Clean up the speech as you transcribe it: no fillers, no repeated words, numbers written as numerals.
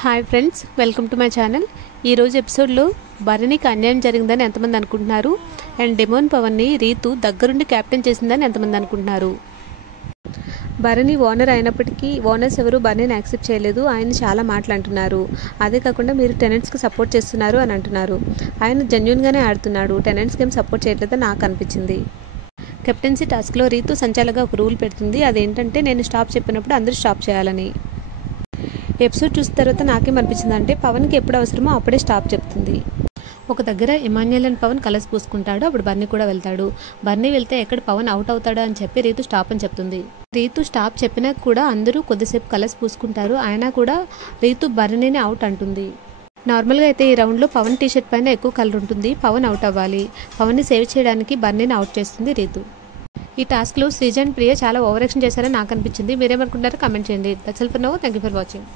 Hi friends, welcome to my channel. ఈరోజు ఎపిసోడ్లో భరణికి అన్యాయం జరిగిందని ఎంతమంది అనుకుంటున్నారు అండ్ డెమోన్ పవన్ని రీతు దగ్గరుండి క్యాప్టెన్ చేసిందని ఎంతమంది అనుకుంటున్నారు. భరణి ఓనర్ అయినప్పటికీ ఓనర్స్ ఎవరు భరణిని యాక్సెప్ట్ చేయలేదు. ఆయన చాలా మాటలు అంటున్నారు. అదే కాకుండా మీరు టెనెంట్స్కి సపోర్ట్ చేస్తున్నారు అని అంటున్నారు. ఆయన జెన్యూన్గానే ఆడుతున్నాడు, టెనెంట్స్కి ఏం సపోర్ట్ చేయట్లేదని నాకు అనిపించింది. కెప్టెన్సీ టాస్క్లో రీతు సంచాలగా ఒక రూల్ పెడుతుంది. అదేంటంటే నేను స్టాప్ చెప్పినప్పుడు అందరూ స్టాప్ చేయాలని. ఎపిసోడ్ చూసిన తర్వాత నాకేమనిపించింది అంటే పవన్కి ఎప్పుడు అవసరమో అప్పుడే స్టాప్ చెప్తుంది. ఒక దగ్గర ఇమాన్యుయల్ అండ్ పవన్ కలర్స్ పూసుకుంటాడు. అప్పుడు బర్నీ కూడా వెళ్తాడు. బర్నీ వెళ్తే ఎక్కడ పవన్ అవుట్ అవుతాడా అని చెప్పి రీతు స్టాప్ అని చెప్తుంది. రీతు స్టాప్ చెప్పినా కూడా అందరూ కొద్దిసేపు కలర్స్ పూసుకుంటారు. అయినా కూడా రీతు బర్నీని అవుట్ అంటుంది. నార్మల్గా అయితే ఈ రౌండ్లో పవన్ టీషర్ట్ పైన ఎక్కువ కలర్ ఉంటుంది. పవన్ అవుట్ అవ్వాలి. పవన్ని సేవ్ చేయడానికి బర్నీని అవుట్ చేస్తుంది రీతు. ఈ టాస్క్లో శ్రీజ అండ్ ప్రియ చాలా ఓవర్ యాక్షన్ చేశారని నాకు అనిపించింది. మీరేమనుకుంటారో కామెంట్ చేయండి. That's all for now. Thank you for watching.